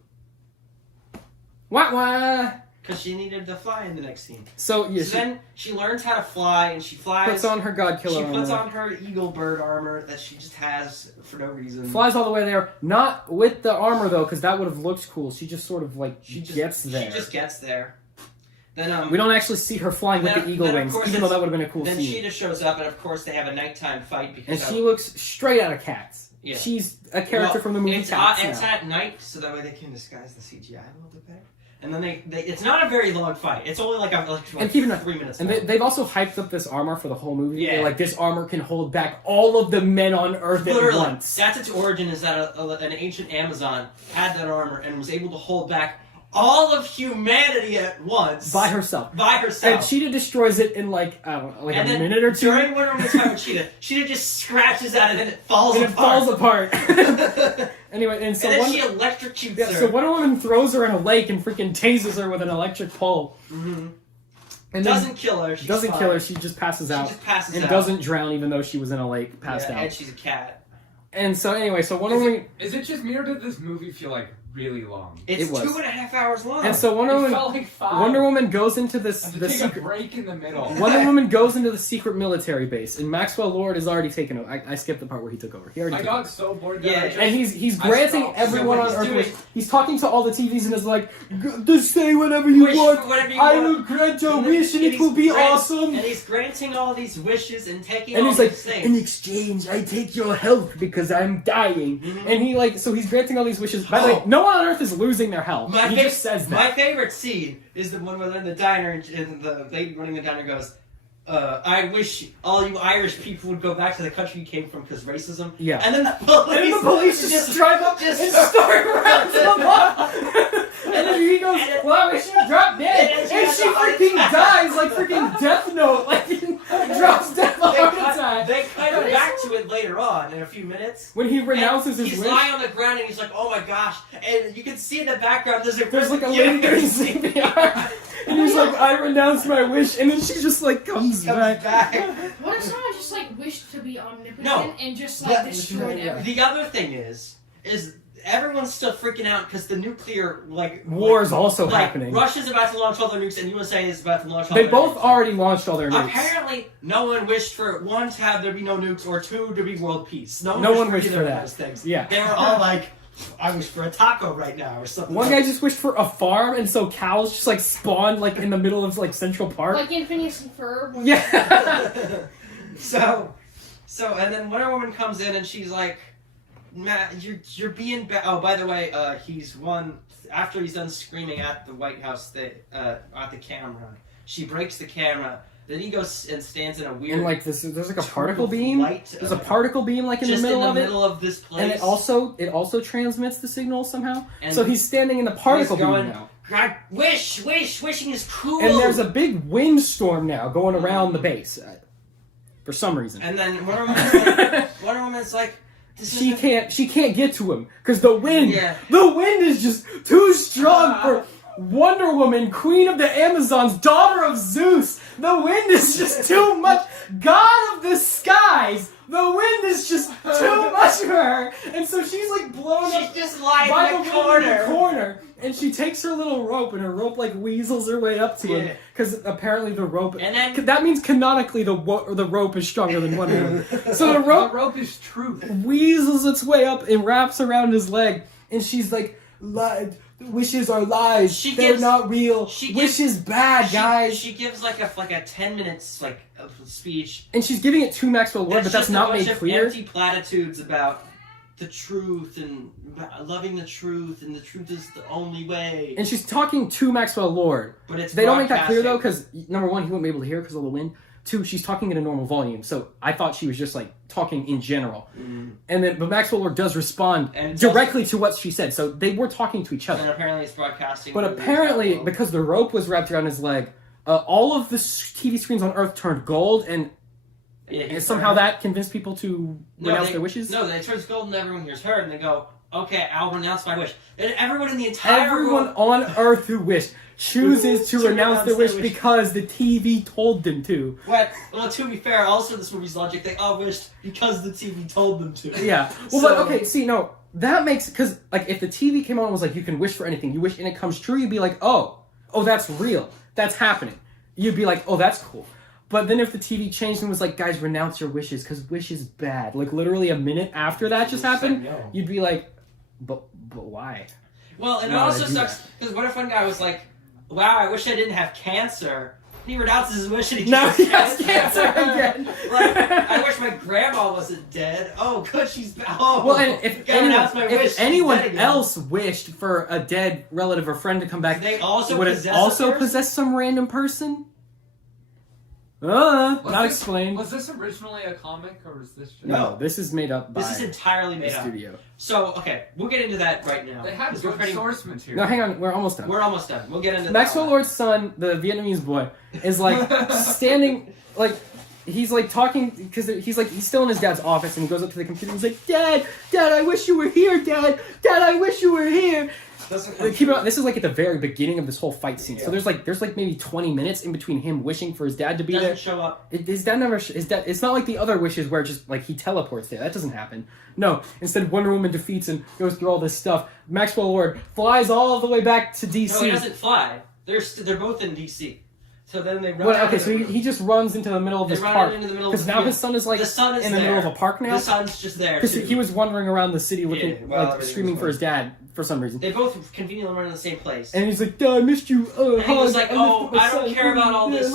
Wah wah. Because she needed to fly in the next scene. So yeah, So then she learns how to fly, and she flies. puts on her God Killer She puts armor. on her eagle bird armor that she just has for no reason. Flies all the way there. Not with the armor though, because that would have looked cool. She just sort of like She just gets there. She just gets there. Then We don't actually see her flying with Then- the eagle then, of wings, course, even though that would have been a cool then scene. Cheetah shows up, and of course they have a nighttime fight And because she looks straight out of Cats. Yeah. She's a character from the movie it's, Cats it's now. at night, so that way they can disguise the CGI a little bit better. And then they it's not a very long fight. It's only like And keep in mind- 3 minutes. And long. they've also hyped up this armor for the whole movie. Yeah. They're like, this armor can hold back all of the men on Earth Literally, at once. that's its origin. Is that an ancient Amazon had that armor and was able to hold back all of humanity at once By herself. By herself. And Cheetah destroys it in like, I don't know, like And a then minute or two. During Wonder Woman's time with Cheetah just scratches at it and it falls and it falls apart. and Anyway, and so then one, she electrocutes yeah, her. so Wonder Woman throws her in a lake and freaking tases her with an electric pole. Mhm. And Doesn't then kill her. She's doesn't fine. kill her. She just passes She out just passes and out. doesn't drown, even though she was in a lake, passed Yeah, out. and she's a cat. And so anyway, so Wonder Woman. Is it just me or did this movie feel like really long. It's It was. 2.5 hours long. And so It felt like 5. Wonder Woman goes into I had to the take a secret. break in the middle. Wonder Woman goes into the secret military base, and Maxwell Lord is already taken over. I skipped the part where he took over. He already I took got over. so bored that Yeah, I just, And he's I granting stopped. everyone So on what Earth he's wish. doing- He's talking to all the TVs and is like, just say whatever you Wish want. for whatever you I want. will grant your And wish, and it he's will be grant- awesome. And he's granting all these wishes and taking And all he's like, these things. in exchange, I take your health because I'm dying. Mhm. And he so he's granting all these wishes. By the way, Oh. no one on Earth is losing their health. My He fa- just says that. My favorite scene is the one where they're in the diner and the lady running the diner goes, I wish all you Irish people would go back to the country you came from because racism. Yeah. And then the police just drive up just and start rounding them up. And then he goes, well, I wish you dropped dead. And And then she she has a heart freaking attack. dies like freaking Death Note. Like, drops dead of a heart attack. They cut back to it later on in a few minutes. When he renounces And his he's wish, lying on the ground and he's like, oh my gosh. And you can see in the background there's like a lady doing CPR. And he's like, I renounce my wish. And then she just like comes back. What if someone just like wished to be omnipotent No. and just like But- destroyed Yeah. everything? The other thing is everyone's still freaking out because the nuclear War is also like, happening. Russia's about to launch all their nukes and USA is about to launch all They their both nukes. already launched all their nukes. Apparently, no one wished for one to have there be no nukes or two to be world peace. No one wished either for of that. those things. Yeah. They were all like, I wish for a taco right now or something. One guy just wished for a farm, and so cows just like spawned like in the middle of like Central Park. Like in Phineas and Ferb. Yeah. So, and then Wonder Woman comes in and she's like, Matt, you're being bad. Oh, by the way, he's won after he's done screaming at the White House at the camera. She breaks the camera. Then he goes and stands in a weird And like this, there's like a tube particle of beam. light, There's a particle beam like in the just middle in of the it, middle of this place. and it also transmits the signal somehow. And So he's standing in the particle he's going, beam now, God, wishing is cool. and there's a big windstorm now going around the base for some reason. And then Wonder Woman's like, this She isn't- can't get to him because the wind is just too strong for Wonder Woman, Queen of the Amazons, daughter of Zeus. The wind is just too much. God of the skies. The wind is just too much for her, and so she's like blown She's up just lying by in the the wind in the corner. corner. And she takes her little rope, and her rope like weasels her way up to him Yeah. because apparently the rope. And then- that means canonically the rope is stronger than Wonder Woman. So the rope The rope is truth. weasels its way up and wraps around his leg, and she's like, wishes are lies. She They're gives- not real. she Wish gives- is bad, guys. She gives like a 10 minutes of speech. And she's giving it to Maxwell Lord, but that's just not a bunch made of clear. empty platitudes about the truth and loving the truth, and the truth is the only way. And she's talking to Maxwell Lord. But it's They don't make that clear though, broadcasting. because number one, he wouldn't be able to hear because of the wind. Two, she's talking in a normal volume, so I thought she was just like talking in general. But Maxwell Lord does respond And it's directly to what she said, so they were talking to each And other. then apparently it's broadcasting. But through apparently, Maxwell. because the rope was wrapped around his leg, all of the TV screens on Earth turned gold, and Yeah, somehow that convinced people to renounce they, their wishes. No, they turns gold and everyone hears her, and they go, "Okay, I'll renounce my wish." And everyone in the entire Everyone world, on Earth who wished chooses to To renounce their wish wish. because the TV told them to. well, to be fair, also this movie's logic, they all wished because the TV told them to. Yeah. Well, So- but okay, see, no, that makes, because like if the TV came on and was like, you can wish for anything, you wish and it comes true, you'd be like, oh, that's real, that's happening. You'd be like, oh, that's cool. But then if the TV changed and was like, guys, renounce your wishes because wish is bad, like literally a minute after that just happened, No. you'd be like, but why? Well, and it Why would also I do sucks because what if one guy was like, "Wow, I wish I didn't have cancer." And he renounces his wish and he Now gets he has cancer again. Like, I wish my grandma wasn't dead. Oh, good, she's back. Oh, Well, and if gotta renounce my wish, anyone, if she's anyone dead again. else wished for a dead relative or friend to come back, They also would it possess also a person? possess some random person? Not this, explained. Was this originally a comic or was this just... No, this is made up by This is entirely the made up. studio. So, okay, we'll get into that right now. They had 'cause we're good pretty- source material. No, hang on, we're almost done. We're almost done. We'll get into Maxwell that. Lord's son, the Vietnamese boy, is like standing, like he's like talking because he's still in his dad's office and he goes up to the computer and he's like, Dad, I wish you were here, Dad, I wish you were here. Keep in mind, this is like at the very beginning of this whole fight scene. So there's like maybe 20 minutes in between him wishing for his dad to be doesn't there. show up. His dad never. It's not like the other wishes where just like he teleports there. That doesn't happen. No. Instead, Wonder Woman defeats and goes through all this stuff. Maxwell Lord flies all the way back to DC. No, he doesn't fly. They're both in DC. So then they run. Well, okay, so he just runs into the middle of this park. Because now his son is like the sun is in the middle of a park now. The sun's just there. Because he was wandering around the city looking screaming for his dad for some reason. They both conveniently run in the same place. And he's like, Dad, I missed you. And he was like, I don't care about all this.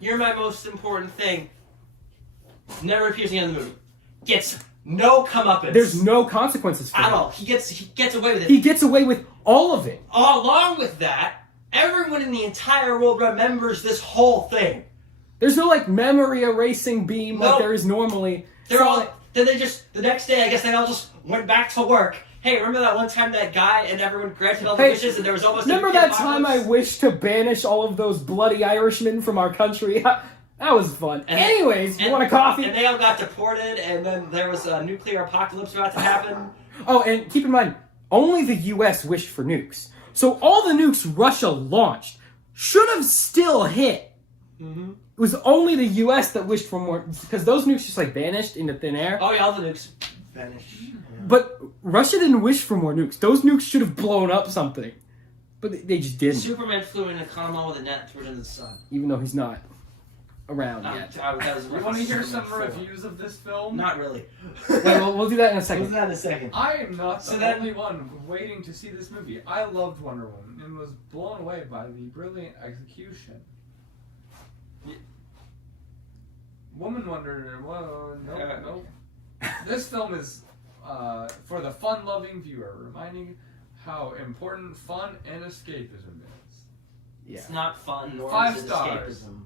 You're my most important thing. Never appears again in the movie. Gets no comeuppance. There's no consequences for at him. all. He gets away with it. He gets away with all of it. Along with that, everyone in the entire world remembers this whole thing. There's no like memory erasing beam like there is normally. They're all like, then they just the next day I guess they all just went back to work. Hey, remember that one time that guy and everyone granted all the wishes and there was almost remember that time I wished to banish all of those bloody Irishmen from our country? That was fun. Anyways, you want a coffee? And they all got deported and then there was a nuclear apocalypse about to happen. Oh, and keep in mind, only the US wished for nukes. So all the nukes Russia launched should have still hit. Mm-hmm. It was only the US that wished for more, because those nukes just like vanished into thin air. Oh yeah, all the nukes vanished. Yeah. But Russia didn't wish for more nukes. Those nukes should have blown up something. But they just didn't. Superman flew in a column with a net towards the sun. Even though he's not around yet. You want to hear some reviews of this film? Not really. Wait, we'll do that in a second. We'll do that in a second. I am not the only one waiting to see this movie. I loved Wonder Woman and was blown away by the brilliant execution. Woman Wonder... Whoa, nope. This film is for the fun-loving viewer, reminding how important fun and escapism is. Yeah. It's not fun, nor 5 is it stars. escapism.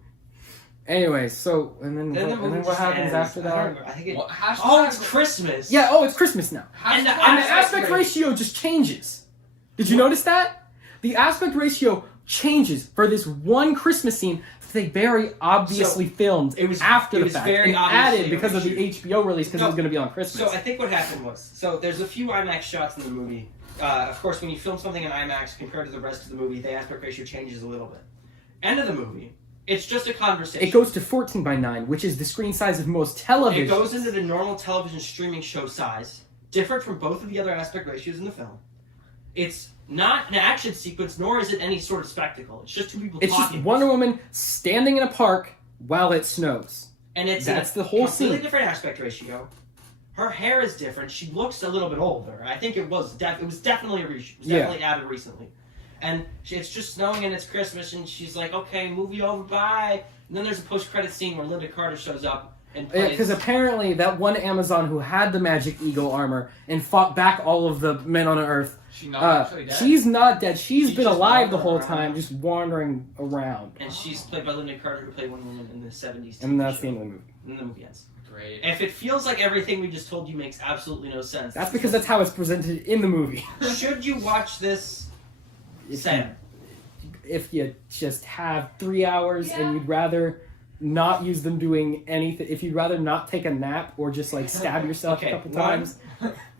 Anyway, so and then what happens after that? I think it's Christmas. Yeah, it's Christmas now. And the aspect ratio just changes. Did you notice that? The aspect ratio changes for this one Christmas scene that they very obviously filmed after the fact and added because of the HBO release because it was going to be on Christmas. So I think what happened was, there's a few IMAX shots in the movie. Of course, when you film something in IMAX compared to the rest of the movie, the aspect ratio changes a little bit. End of the movie. It's just a conversation. It goes to 14:9, which is the screen size of most televisions. It goes into the normal television streaming show size, different from both of the other aspect ratios in the film. It's not an action sequence, nor is it any sort of spectacle. It's just two people talking. It's just Wonder Woman standing in a park while it snows. And that's the whole scene. Completely different aspect ratio. Her hair is different. She looks a little bit older. I think it was definitely added recently. And it's just snowing and it's Christmas, and she's like, okay, movie over, bye. And then there's a post-credit scene where Linda Carter shows up and plays... Because apparently that one Amazon who had the Magic Eagle armor and fought back all of the men on Earth... She's not actually dead? She's not dead. She's been alive the whole time, just wandering around. And she's played by Linda Carter, who played Wonder Woman in the 70s. And that's the end of the movie. And the movie ends. Great. If it feels like everything we just told you makes absolutely no sense... That's because that's how it's presented in the movie. Should you watch this... Sam? If you just have 3 hours and you'd rather not use them doing anything, if you'd rather not take a nap or just like stab yourself a couple times.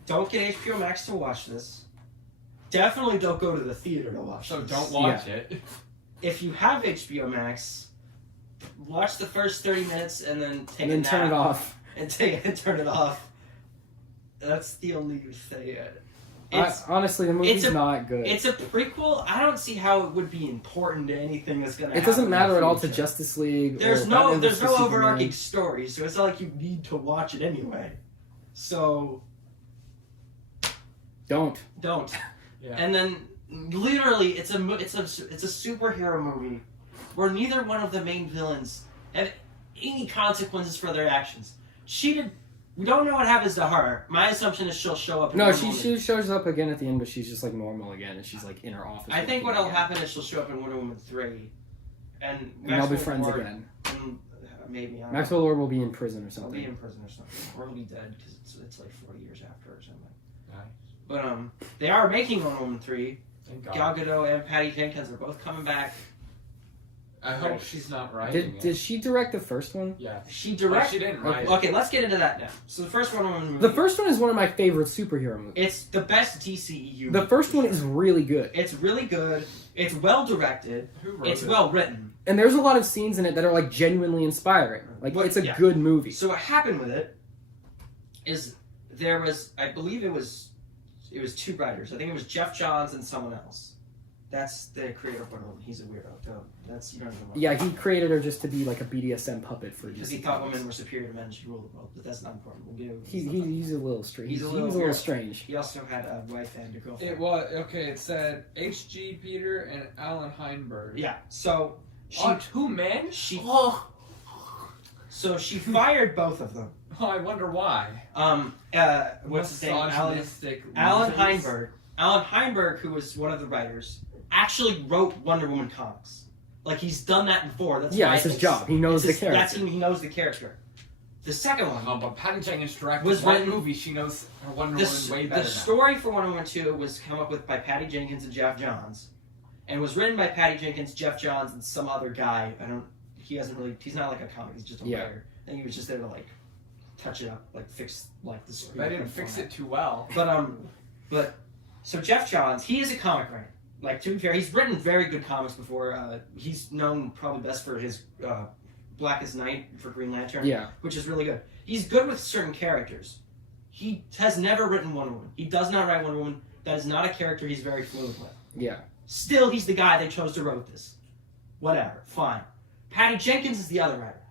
Don't get HBO Max to watch this. Definitely don't go to the theater to watch this. So don't watch it. If you have HBO Max, watch the first 30 minutes and then take a nap. Turn it off. And turn it off. That's the only thing. Honestly, the movie's not good. It's a prequel. I don't see how it would be important to anything that's going to happen. It doesn't matter at all to Justice League. There's no overarching story, so it's not like you need to watch it anyway. So don't. Yeah. And then literally, it's a superhero movie where neither one of the main villains have any consequences for their actions. We don't know what happens to her. My assumption is she'll show up. She shows up again at the end, but she's just like normal again, and she's like in her office. I think what'll happen is she'll show up in Wonder Woman 3, and they'll be friends again. Maybe Maxwell Lord will be in prison or something. He'll be in prison or something, or he'll be dead because it's like 40 years after or something. Nice. But they are making Wonder Woman 3. Gal Gadot and Patty Jenkins are both coming back. I hope she's not writing Did she direct the first one? Yeah. She directed. She didn't write it. Okay, let's get into that now. So the first Wonder Woman movie. The first one is one of my favorite superhero movies. It's the best DCEU. The first one is really good. It's really good. It's well directed. Who wrote It's it? well written. And there's a lot of scenes in it that are like genuinely inspiring. Like it's a Yeah. good movie. So what happened with it is there was, I believe it was two writers. I think it was Jeff Johns and someone else. That's the creator of Wonder Woman. He's a weirdo. That's you don't even know. Yeah, he created her just to be like a BDSM puppet for because he thought women were superior to men and should rule the world, but that's not important. We'll get He's a little strange. He's a little little weird. strange. He also had a wife and a girlfriend. It was okay. It said H.G. Peter and Alan Heinberg. Yeah. So she Oh, two men. so she fired both of them. Oh, I wonder why. What's his name? Misogynistic Alan losers. Heinberg. Alan Heinberg, who was one of the writers, actually wrote Wonder Woman comics. Like he's done that before. That's Yeah, why it's his job. He knows the character. He knows the character. The second one Oh, but Patty Jenkins directed was one written- movie. She knows her Wonder the, Woman way the better now. story for Wonder Woman 2 was come up with by Patty Jenkins and Jeff Johns, and was written by Patty Jenkins, Jeff Johns, and some other guy. He's not like a comic. He's just a writer. I think he was just there to like touch it up, like fix like the screen. They didn't fix it too well. But so Jeff Johns, he is a comic writer. Like to be fair, he's written very good comics before. He's known probably best for his Blackest Night for Green Lantern, which is really good. He's good with certain characters. He has never written Wonder Woman. He does not write Wonder Woman. That is not a character he's very fluent with. Yeah. Still, he's the guy they chose to write this. Whatever, fine. Patty Jenkins is the other writer.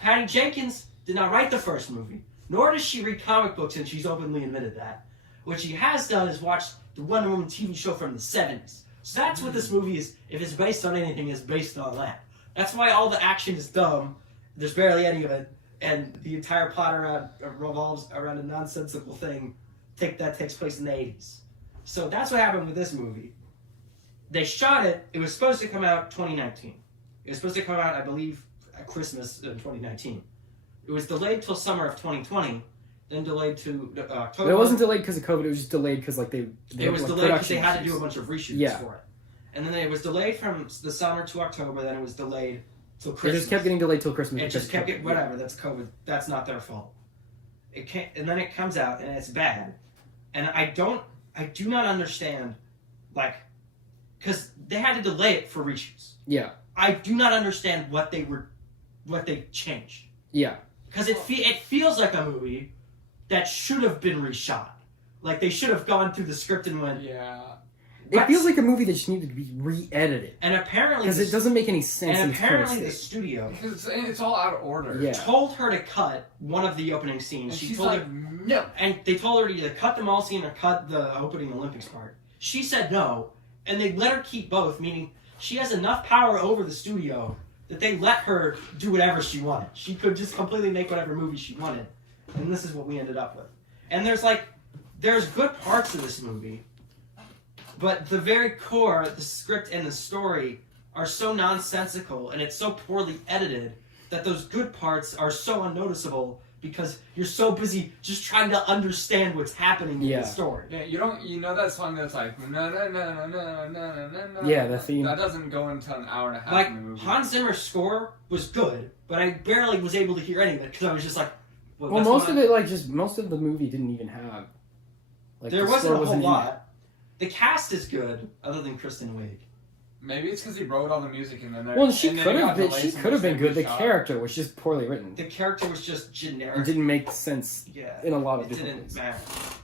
Patty Jenkins did not write the first movie, nor does she read comic books, and she's openly admitted that. What she has done is watch the Wonder Woman TV show from the 70s. So that's what this movie is, if it's based on anything, it's based on that. That's why all the action is dumb, there's barely any of it, and the entire plot revolves around a nonsensical thing that takes place in the 80s. So that's what happened with this movie. They shot it, it was supposed to come out 2019. It was supposed to come out, I believe, at Christmas in 2019. It was delayed till summer of 2020, then delayed to October. But it wasn't delayed because of COVID. It was just delayed because like It was delayed because they had to do a bunch of reshoots for it. And then it was delayed from the summer to October. Then it was delayed till Christmas. It just kept getting delayed till Christmas. It just kept getting whatever. That's COVID. That's not their fault. It can't. And then it comes out and it's bad. And I do not understand, like, because they had to delay it for reshoots. Yeah. I do not understand what they changed. Yeah. Because it feels like a movie that should have been reshot. Like they should have gone through the script and went. Yeah. It feels like a movie that just needed to be re-edited. And apparently, because it doesn't make any sense. And apparently, the studio it's all out of order. Told her to cut one of the opening scenes. And she she's told like, her no. And they told her to either cut the mall scene or cut the opening Olympics part. She said no, and they let her keep both. Meaning, she has enough power over the studio that they let her do whatever she wanted. She could just completely make whatever movie she wanted, and this is what we ended up with. And there's good parts of this movie. But the very core, the script and the story are so nonsensical and it's so poorly edited that those good parts are so unnoticeable because you're so busy just trying to understand what's happening in the story. Yeah, you know that song that's like no no no no no no no. Yeah, the theme. That doesn't go until an hour and a half Like in the movie. Hans Zimmer's score was good, but I barely was able to hear any of it because I was just like, well, most of the movie didn't even have. Like, there wasn't a whole lot. The cast is good, other than Kristen Wiig. Maybe it's because he wrote all the music and then. Well, she could have been good. The character was just poorly written. The character was just generic. It didn't make sense. In a lot of different ways. It didn't matter.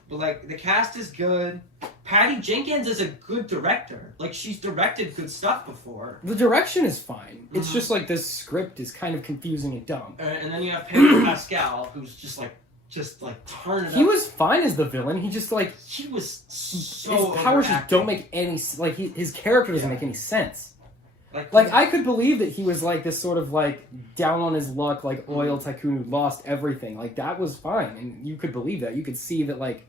But like the cast is good. Patty Jenkins is a good director. Like she's directed good stuff before. The direction is fine. It's just like this script is kind of confusing and dumb. And then you have Pedro Pascal, who's just like turn it up. He was fine as the villain. He just like he was so his powers just don't make any his character doesn't make any sense. Like I could believe that he was like this sort of like down on his luck like oil tycoon who lost everything. Like that was fine, and you could believe that. You could see that like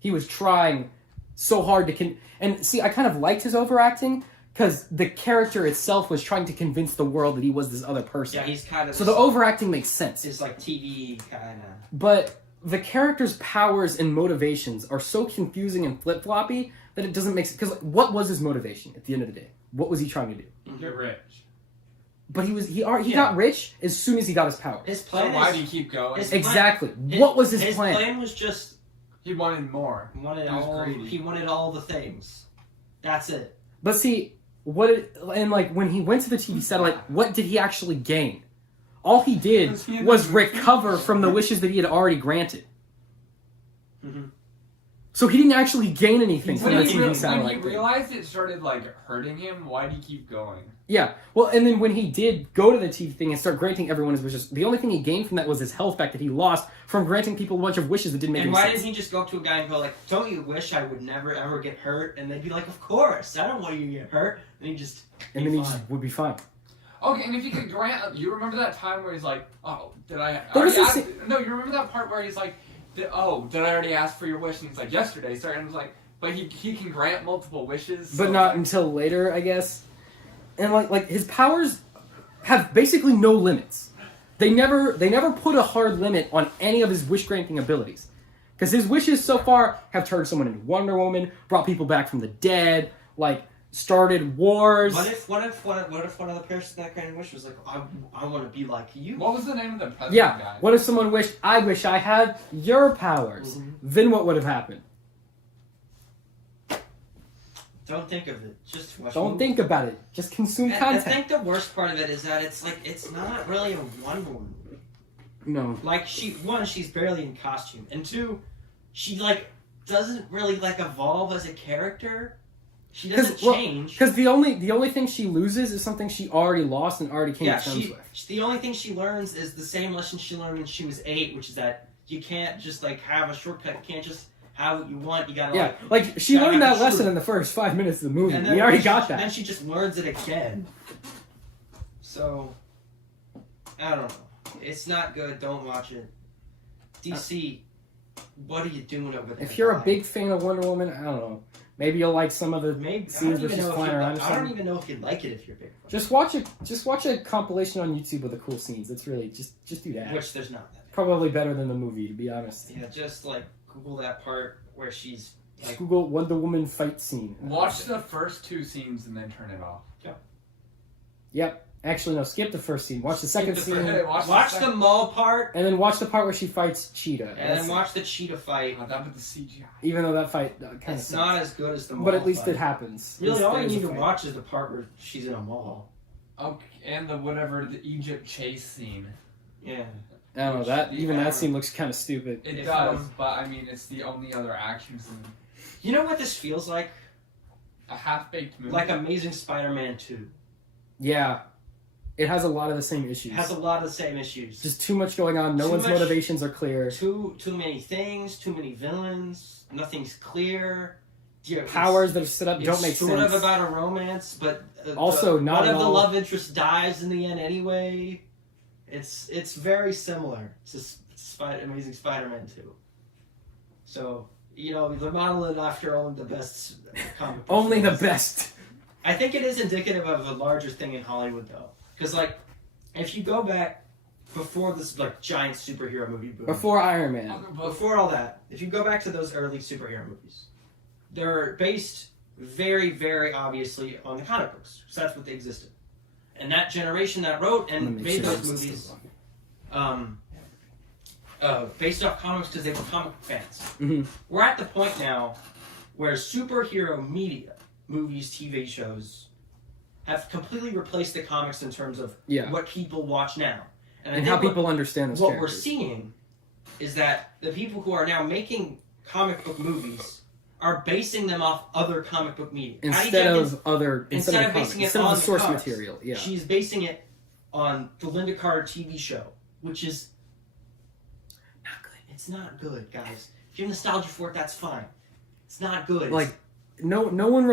he was trying so hard to and see. I kind of liked his overacting because the character itself was trying to convince the world that he was this other person. Yeah, he's kind of so the overacting makes sense. It's like TV kind of. But the character's powers and motivations are so confusing and flip-floppy that it doesn't make sense. Because what was his motivation at the end of the day? What was he trying to do? Get rich. but he got rich as soon as he got his power. His So plan why is do you keep going? Exactly. What was his plan? His plan was just He wanted more. he wanted all the things. That's it. But see, when he went to the TV satellite, what did he actually gain? All he did was recover from the wishes that he had already granted. Mm-hmm. So he didn't actually gain anything from the When TV he satellite. realized it started hurting him, why did he keep going? Yeah, well, and then when he did go to the TV thing and start granting everyone his wishes, the only thing he gained from that was his health back that he lost from granting people a bunch of wishes that didn't make any sense. And why didn't he just go up to a guy and go like, "Don't you wish I would never ever get hurt?" And they'd be like, "Of course, I don't want you to get hurt." And he just would be fine. Okay, and if he could grant, you remember that time where he's like, "Oh, did I?" There was already ask? No, you remember that part where he's like, did I already ask for your wish? And he's like, "Yesterday." Sorry, and I was like, but he can grant multiple wishes, But not until later, I guess. And like his powers have basically no limits. They never put a hard limit on any of his wish granting abilities. Because his wishes so far have turned someone into Wonder Woman, brought people back from the dead, started wars. What if one of the person that granted wish was like, I want to be like you? What was the name of the president guy? What if someone wished, I wish I had your powers? Mm-hmm. Then what would have happened? Don't think of it. Just watch. Don't think about it. Just consume I content. think the worst part of it is that it's not really a Wonder Woman movie. No. She's barely in costume, and two, she doesn't really evolve as a character. She doesn't change. Because the only thing she loses is something she already lost and already came to terms with. The only thing she learns is the same lesson she learned when she was 8, which is that you can't just have a shortcut. You can't just have what you want. You gotta she learned that lesson in the first 5 minutes of the movie. We already got that. Then she just learns it again. So I don't know. It's not good. Don't watch it. DC, what are you doing over there? If you're a big fan of Wonder Woman, I don't know. Maybe you'll like some of the scenes where she's flying around. I don't even know if you'd like it if you're a big fan. Just watch a compilation on YouTube of the cool scenes. It's really just do that. Which there's not that. Probably better than the movie, to be honest. Yeah, just Google that part where she's Google Wonder Woman fight scene. Watch the first 2 scenes and then turn it off. Yep. Actually, no. Skip the first scene. Watch the second scene. Watch the mall part. And then watch the part where she fights Cheetah. And then watch the Cheetah fight. Oh, that with the CGI. Even though that fight kind of It's not as good as the mall but at least fight. it happens. Really, all you need to watch is the part where she's in a mall. Okay, and the Egypt chase scene. Yeah. I don't know, that scene looks kind of stupid. It does, but I mean, it's the only other action scene. You know what this feels like? A half-baked movie. Like Amazing Spider-Man 2. Yeah. It has a lot of the same issues. It has a lot of the same issues. Just too much going on. No one's motivations are clear. Too many things. Too many villains. Nothing's clear. Powers that are set up don't make sense. It's sort of about a romance, but also not one of the love interests dies in the end anyway. It's very similar to Amazing Spider-Man 2. So they're modeling after only the best comic. Only the best. I think it is indicative of a larger thing in Hollywood, though. Because, if you go back before this, giant superhero movie boom. Before Iron Man. Before all that. If you go back to those early superhero movies, they're based very, very obviously on the comic books. So that's what they existed. And that generation that wrote and made those movies based off comics because they were comic fans. Mm-hmm. We're at the point now where superhero media, movies, TV shows, have completely replaced the comics in terms of what people watch now. And how people understand those characters. What we're seeing is that the people who are now making comic book movies are basing them off other comic book media. Instead of basing it on the source comics, material. Yeah. She's basing it on the Linda Carter TV show, which is not good. It's not good, guys. If you have nostalgia for it, that's fine. It's not good. No one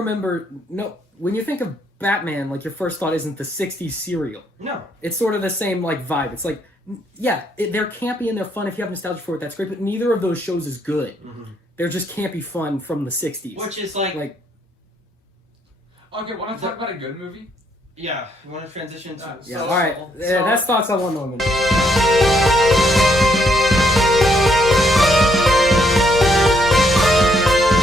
when you think of Batman, your first thought isn't the 60s serial. No. It's sort of the same, vibe. It's they're campy and they're fun. If you have nostalgia for it, that's great, but neither of those shows is good. Mm-hmm. They're just campy fun from the 60s. Which is Okay, want to talk about a good movie? Yeah, you want to transition to... alright. That's thoughts on Wonder Woman.